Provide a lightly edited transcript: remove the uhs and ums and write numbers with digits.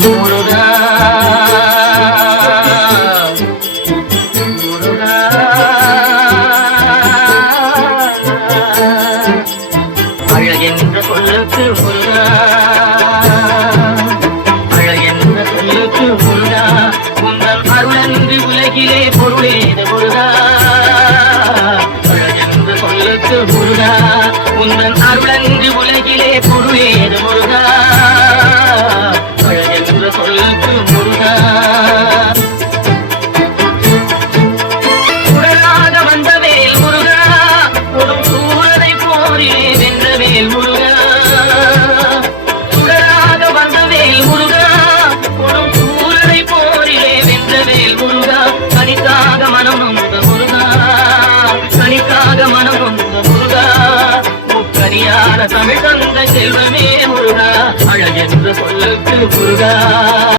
முருகா முருகா அழகென்ற சொல்லுக்கு முருகா அழகென்ற சொல்லுக்கு முருகா உங்கள் அருளன்றி உலகிலே பொருளேது முருகா அழகென்ற சொல்லுக்கு முருகா உங்கள் அருளன்றி உலகிலே பொருளேது முருகா அழகென்ற சொல்லுக்கு முருகா உடலாக வந்த வேல் முருகா ஒரு சூரனை போரிலே வென்ற வேல் முருகா உடலாக வந்த வேல் முருகா ஒரு சூரனை போரிலே வென்ற வேல் முருகா கனிக்காக மனம் நொந்த முருகா கனிக்காக மனம் நொந்த முருகா முக்கனியான தமிழ் தந்த செல்வமே முருகா அழகென்ற சொல்லுக்கு முருகா